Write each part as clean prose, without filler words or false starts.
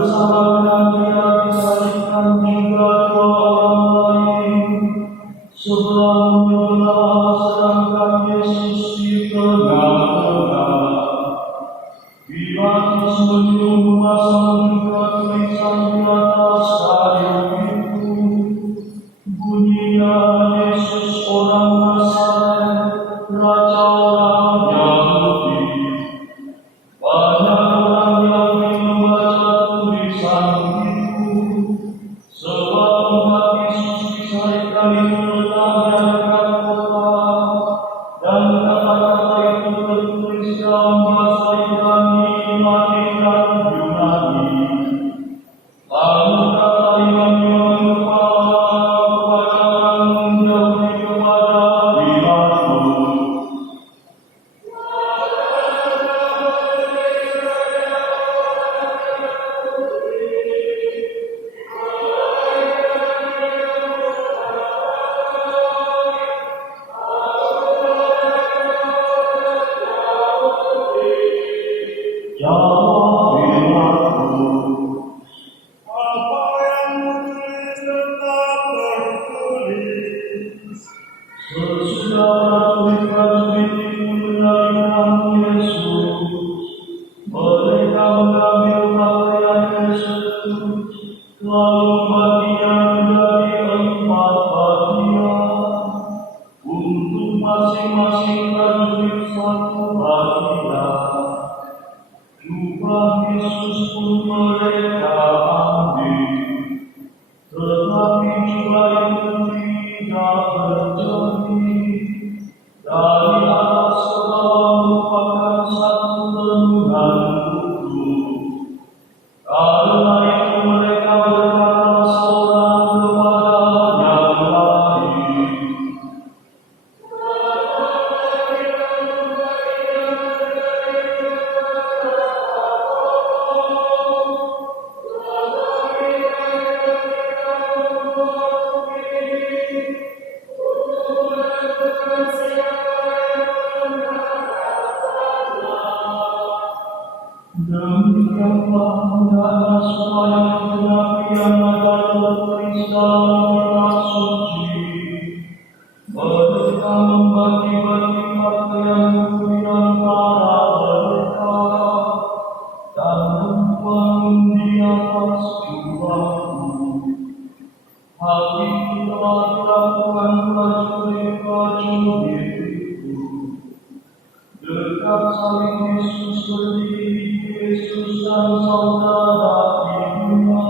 bersama dengan Dia disalibkan juga dua orang lain. Sebelah menyebelah sedangkan Yesus di tengah-tengah. Pilatus menyuruh memasang juga tulisan di atas kayu itu. Bunyinya Yesus orang Nazaret, Raja orang Yahudi. Banyak orang Yahudi membaca tulisan itu, sebab tempat Yesus disalibkan itu letaknya dekat kota, dan kata-kata itu tertulis dalam bahasa Ibrani, Latin, dan Yunani. Lalu kata imam-imam kepala kebacaran menjauhi kepada Pilatus. Jawab Pilatus, Apa yang tertulis tetap tertulis. sesudah prajurit itu menyalibkan Yesus, mereka mengambil pakaian Yesus, lalu membaginya menjadi 4 bagian, untuk masing-masing prajurit 1 bagian. Jubah Yesus pun mereka ambil, tetapi jubah itu tidak berjeri. Dari atas ke bawah merupakan satu renungan utuh. Karena itu mereka berkata seorang kepada yang lain, demikianlah hendaknya supaya menggenapi yang ada tertulis dalam kitab suci. Mereka membagi-bagi pakaian itu di antara mereka, dan membangun di atas jubahku. Hal itu telah dilakukan prajurit-prajurit itu. Dekat salib Yesus berdiri Yesus dan saudara ibunya,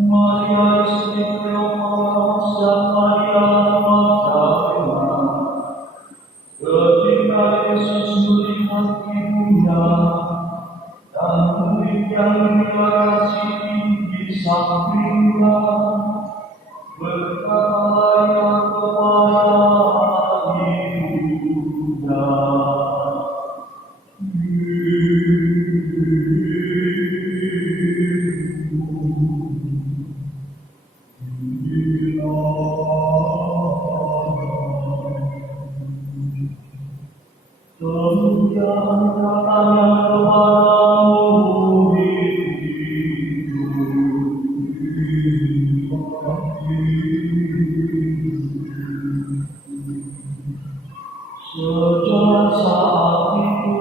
Maria istri Kleopas dan Maria Magdalena. Ketika Yesus melihat ibunya dan murid yang dia kasihi di sampingnya, berkatalah ia kepada ibunya, kemudian katanya kepada murid itu, sejak saat itu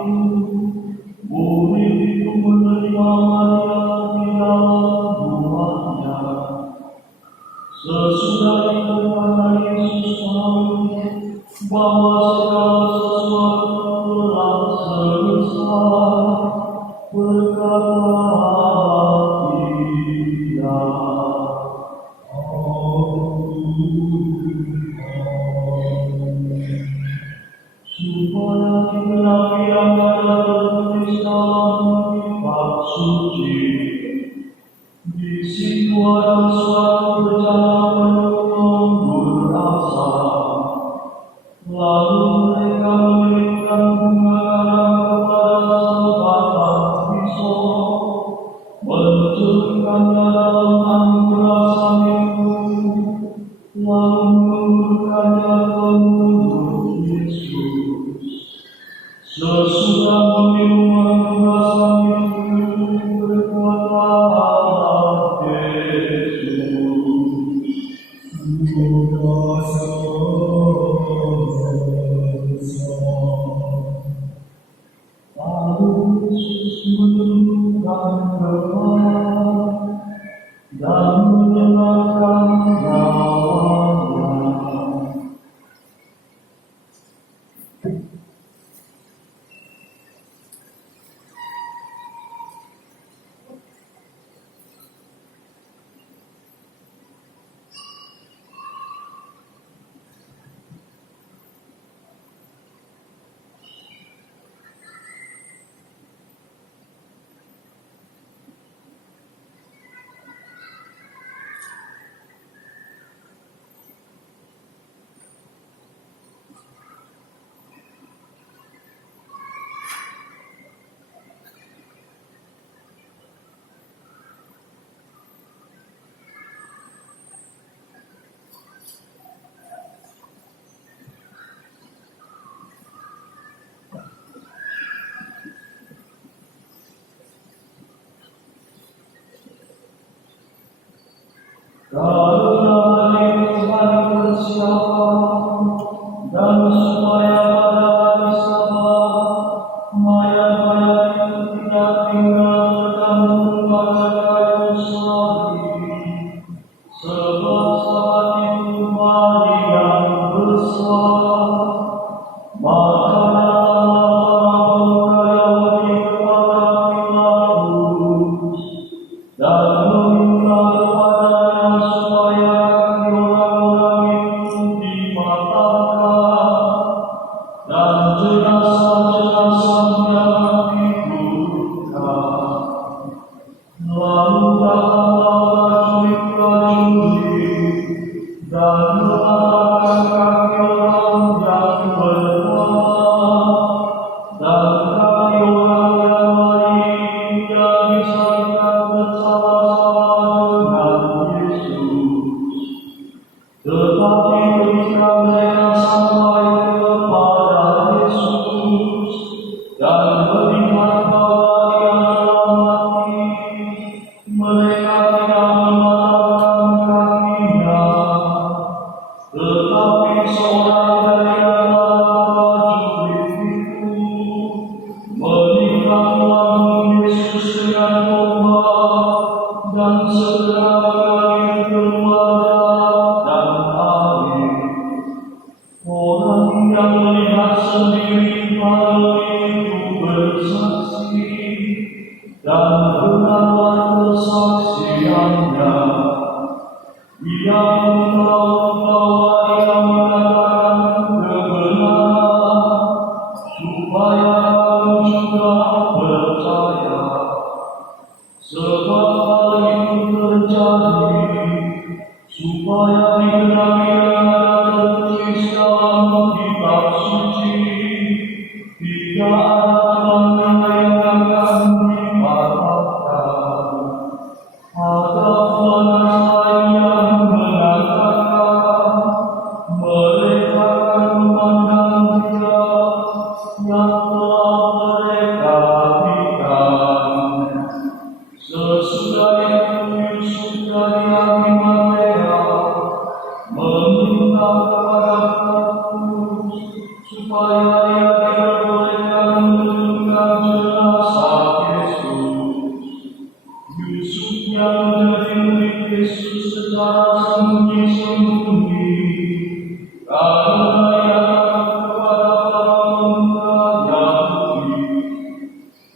murid itu menerima Maria di dalam rumahnya. Sesudah itu karena Yesus tahu bahwa segala sesuatu telah selesai, berkatalah Dia, supaya digenapi yang ada tertulis dalam kitab suci. Di situ ada suatu bejana penuh berasap. Lalu mereka memberikan bunga kepada sebatang pisau, mencelupkannya dalam angkasa itu, lalu mengulurkannya ke mulut Yesus. Sesudah meminum angkasa itu, berkata Karuniai Tuhan persiapan dan supaya pada sabar mayat-mayat itu tidak tinggal tergantung pada kayu salib, sebab saat itu hari yang besar, maka datanglah para Yahudi kepada Pilatus dan meminta kepadanya supaya kaki orang-orang itu dimatahkan dan jenazah-jenazahnya dikuburkan. Lalu datanglah prajurit-prajurit dan mematahkan kaki orang yang pertama, dan kaki orang yang lain tidak disalibkan bersama-sama dengan Yesus. Tetapi ketika mereka sampai kepada Yesus dan melihat bahwa Dia telah mati, mereka tidak mematahkan kakinya. Tetapi seorang dari antara prajurit itu mengikat lambung Yesus dengan tombak dan segera mengalir keluar darah dan air. Orang yang melihat sendiri hal itu bersaksi, dan benarlah kesaksiannya. Ia tahu bahwa ia mengatakan kebenaran, supaya kamu juga percaya. Sebab hal itu terjadi, supaya digenapi yang ada tertulis dalam kitab suci, tidak ada teman yang akan dipatahkan. Ada pula yang mengatakan mereka akan memandang Dia yang telah mereka berikan. Sesudah itu Yusuf dari Arimatea meminta kepada Pilatus supaya ia diperbolehkan menunjukkan jenazah Yesus. Yusuf yang menjadi murid Yesus secara sembunyi-sembunyi, karena ia takut kepada para pemuda Yahudi.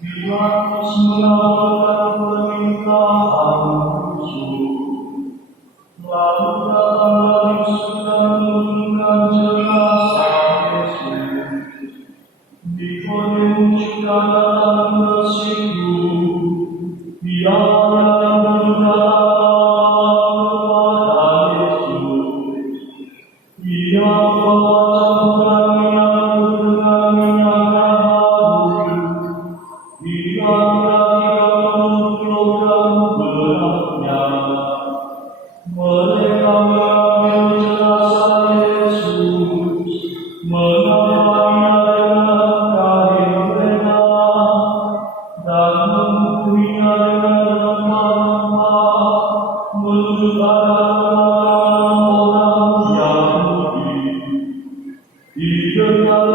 Pilatus mengabulkan permintaan Yusuf. Lalu datanglah Yusuf dan menunjukkan jenazah Yesus. Nikodemus juga datang ke situ. Dia yang berkata kepada Yesus, ia membawa campuran minyak dengan minyak yang harum, kira-kira 30 kilogram beratnya. Mereka mengambil jenazah Yesus, menamainya dengan kain lenan, dan membukuinya dengan rempah-rempah menurut adat orang Yahudi. Di dekat